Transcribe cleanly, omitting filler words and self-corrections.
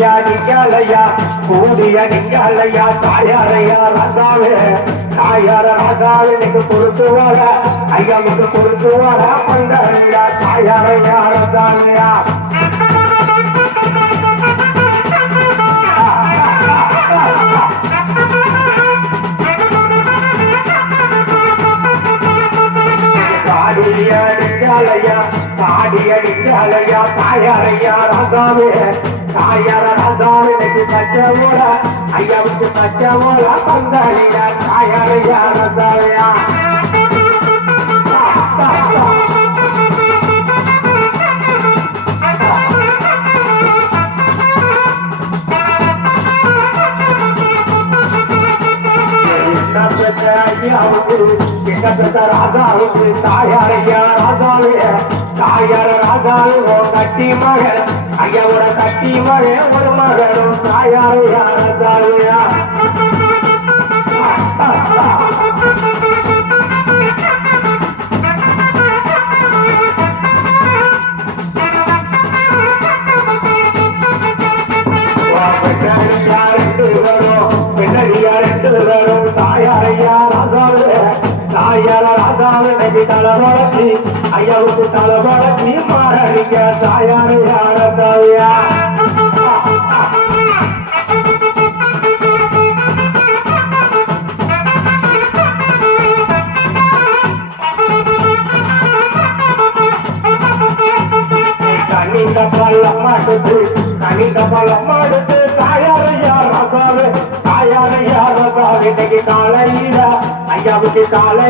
கூடியா நிக்கலையா கூடிய நிக்கலையா தாயாரையா ராசாவே தாயார ராசாவே எனக்கு பொறுத்து வர ஐயாவுக்கு பொறுத்து வர பண்டையா தாயாரையா ராசாவையா பாடியடிக்கலையா தாயாரையா ராசாவே தாயார ராசாவே எனக்கு பச்சவோட ஐயாவுக்கு பச்சவோட பந்தலியா தாயாரையா ராசாவையா ராசாவுக்கு தாயாரையா ராசாவே தாயார ராசாவோ கட்டி மகன் ஐயாவோட கட்டி மகன் ஒரு மகனும் தாயாரையா ராசாவையா தாயாரையா ராசாவே தாயார ராசாவே தலைவழச்சி ஐயாவுக்கு தலைவழச்சி மாறிக்க தாயாரையா ராசாவையா கனிந்த பள்ளம் மாடுத்து தாயாரையா ராசாவே தாயாரையா ராசாவே இன்னைக்கு காலையில ஐயாவுக்கு காலை